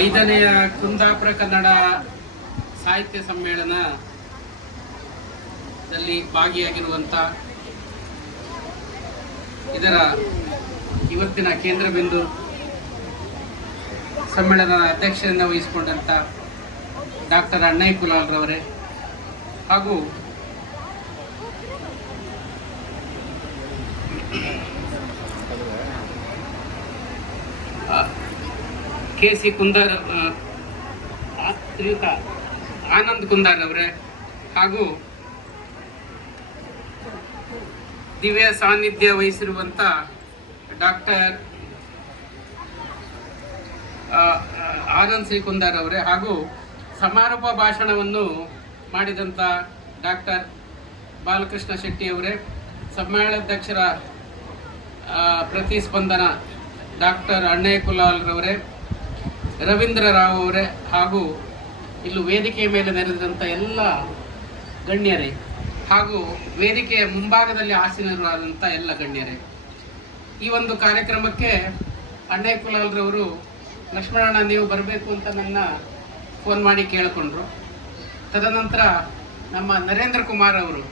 ಐದನೆಯ ಕುಂದಾಪುರ ಕನ್ನಡ ಸಾಹಿತ್ಯ ಸಮ್ಮೇಳನದಲ್ಲಿ ಭಾಗಿಯಾಗಿರುವಂಥ ಇದರ ಇವತ್ತಿನ ಕೇಂದ್ರ ಬಿಂದು ಸಮ್ಮೇಳನದ ಅಧ್ಯಕ್ಷತೆಯನ್ನು ವಹಿಸಿಕೊಂಡಂಥ ಡಾಕ್ಟರ್ ಅಣ್ಣಯ್ಯ ಕುಲಾಲ್ರವರೇ ಹಾಗೂ ಕೆ.ಸಿ. ಕುಂದಾರ್ ಶ್ರೀಯುತ ಆನಂದ್ ಕುಂದಾರ್ ಅವರೇ ಹಾಗೂ ದಿವ್ಯ ಸಾನ್ನಿಧ್ಯ ವಹಿಸಿರುವಂಥ ಡಾಕ್ಟರ್ ಆನಂದ್ ಶ್ರೀ ಕುಂದಾರ್ ಅವರೇ ಹಾಗೂ ಸಮಾರೋಪ ಭಾಷಣವನ್ನು ಮಾಡಿದಂಥ ಡಾಕ್ಟರ್ ಬಾಲಕೃಷ್ಣ ಶೆಟ್ಟಿ ಅವರೇ, ಸಮ್ಮೇಳನಾಧ್ಯಕ್ಷರ ಪ್ರತಿಸ್ಪಂದನ ಡಾಕ್ಟರ್ ಅಣ್ಣಯ್ಯ ಕುಲಾಲ್ರವರೇ, ರವೀಂದ್ರ ರಾವ್ ಅವರೇ ಹಾಗೂ ಇಲ್ಲೂ ವೇದಿಕೆಯ ಮೇಲೆ ನೆರೆದಂಥ ಎಲ್ಲ ಗಣ್ಯರೇ ಹಾಗೂ ವೇದಿಕೆಯ ಮುಂಭಾಗದಲ್ಲಿ ಆಸೀನರಾದಂಥ ಎಲ್ಲ ಗಣ್ಯರೇ, ಈ ಒಂದು ಕಾರ್ಯಕ್ರಮಕ್ಕೆ ಅಣ್ಣಯ್ಯ ಕುಲಾಲ್ರವರು ಲಕ್ಷ್ಮಣಣ್ಣ ನೀವು ಬರಬೇಕು ಅಂತ ನನ್ನ ಫೋನ್ ಮಾಡಿ ಕೇಳಿಕೊಂಡ್ರು. ತದನಂತರ ನಮ್ಮ ನರೇಂದ್ರ ಕುಮಾರ್ ಅವರು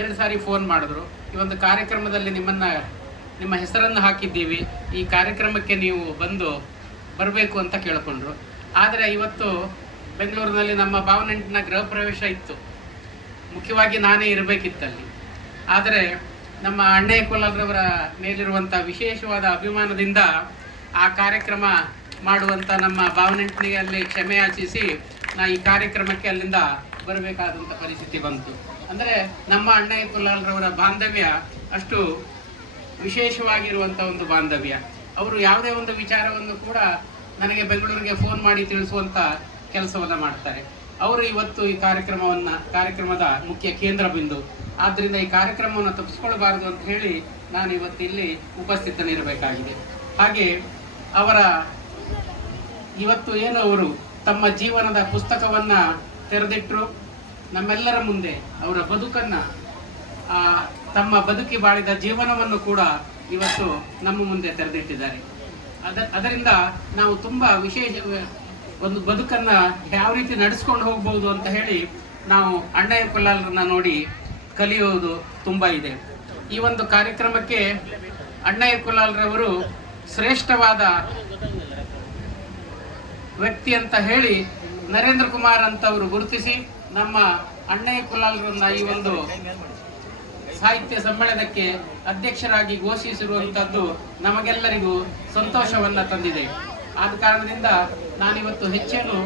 2 ಸಾರಿ ಫೋನ್ ಮಾಡಿದ್ರು. ಈ ಒಂದು ಕಾರ್ಯಕ್ರಮದಲ್ಲಿ ನಿಮ್ಮ ಹೆಸರನ್ನು ಹಾಕಿದ್ದೀವಿ, ಈ ಕಾರ್ಯಕ್ರಮಕ್ಕೆ ನೀವು ಬರಬೇಕು ಅಂತ ಕೇಳಿಕೊಂಡ್ರು. ಆದರೆ ಇವತ್ತು ಬೆಂಗಳೂರಿನಲ್ಲಿ ನಮ್ಮ ಭಾವನೆಂಟಿನ ಗೃಹ ಪ್ರವೇಶ ಇತ್ತು, ಮುಖ್ಯವಾಗಿ ನಾನೇ ಇರಬೇಕಿತ್ತಲ್ಲಿ. ಆದರೆ ನಮ್ಮ ಅಣ್ಣಯ್ಯ ಕುಲಾಲ್ರವರ ಮೇಲಿರುವಂಥ ವಿಶೇಷವಾದ ಅಭಿಮಾನದಿಂದ ಆ ಕಾರ್ಯಕ್ರಮ ಮಾಡುವಂಥ ನಮ್ಮ ಭಾವನೆಂಟನಿಗೆ ಅಲ್ಲಿ ಕ್ಷಮೆ ಯಾಚಿಸಿ ಈ ಕಾರ್ಯಕ್ರಮಕ್ಕೆ ಅಲ್ಲಿಂದ ಬರಬೇಕಾದಂಥ ಪರಿಸ್ಥಿತಿ ಬಂತು. ಅಂದರೆ ನಮ್ಮ ಅಣ್ಣಯ್ಯ ಕುಲಾಲ್ರವರ ಬಾಂಧವ್ಯ ಅಷ್ಟು ವಿಶೇಷವಾಗಿರುವಂಥ ಒಂದು ಬಾಂಧವ್ಯ. ಅವರು ಯಾವುದೇ ಒಂದು ವಿಚಾರವನ್ನು ಕೂಡ ನನಗೆ ಬೆಂಗಳೂರಿಗೆ ಫೋನ್ ಮಾಡಿ ತಿಳಿಸುವಂಥ ಕೆಲಸವನ್ನು ಮಾಡ್ತಾರೆ. ಅವರು ಇವತ್ತು ಈ ಕಾರ್ಯಕ್ರಮದ ಮುಖ್ಯ ಕೇಂದ್ರ ಬಿಂದು. ಆದ್ದರಿಂದ ಈ ಕಾರ್ಯಕ್ರಮವನ್ನು ತಪ್ಪಿಸ್ಕೊಳ್ಬಾರದು ಅಂತ ಹೇಳಿ ನಾನು ಇವತ್ತು ಇಲ್ಲಿ ಉಪಸ್ಥಿತನಿರಬೇಕಾಗಿದೆ. ಹಾಗೆ ಇವತ್ತು ಏನು ಅವರು ತಮ್ಮ ಜೀವನದ ಪುಸ್ತಕವನ್ನು ತೆರೆದಿಟ್ಟರು, ನಮ್ಮೆಲ್ಲರ ಮುಂದೆ ಅವರ ಬದುಕನ್ನು, ತಮ್ಮ ಬದುಕಿ ಬಾಳಿದ ಜೀವನವನ್ನು ಕೂಡ ಇವತ್ತು ನಮ್ಮ ಮುಂದೆ ತೆರೆದಿಟ್ಟಿದ್ದಾರೆ. ಅದರಿಂದ ನಾವು ತುಂಬ ವಿಶೇಷ ಒಂದು ಬದುಕನ್ನು ಯಾವ ರೀತಿ ನಡೆಸ್ಕೊಂಡು ಹೋಗ್ಬೋದು ಅಂತ ಹೇಳಿ ನಾವು ಅಣ್ಣಯ್ಯ ಕುಲಾಲ್ರನ್ನ ನೋಡಿ ಕಲಿಯೋದು ತುಂಬ ಇದೆ. ಈ ಒಂದು ಕಾರ್ಯಕ್ರಮಕ್ಕೆ ಅಣ್ಣಯ್ಯ ಕುಲಾಲ್ರವರು ಶ್ರೇಷ್ಠವಾದ ವ್ಯಕ್ತಿ ಅಂತ ಹೇಳಿ ನರೇಂದ್ರ ಕುಮಾರ್ ಅಂತವರು ಗುರುತಿಸಿ ನಮ್ಮ ಅಣ್ಣಯ್ಯ ಕುಲಾಲ್ರನ್ನ ಈ ಒಂದು ಸಾಹಿತ್ಯ ಸಮ್ಮೇಳನಕ್ಕೆ ಅಧ್ಯಕ್ಷರಾಗಿ ಘೋಷಿಸಿರುವಂಥದ್ದು ನಮಗೆಲ್ಲರಿಗೂ ಸಂತೋಷವನ್ನು ತಂದಿದೆ. ಆದ ಕಾರಣದಿಂದ ನಾನಿವತ್ತು ಹೆಚ್ಚೇನು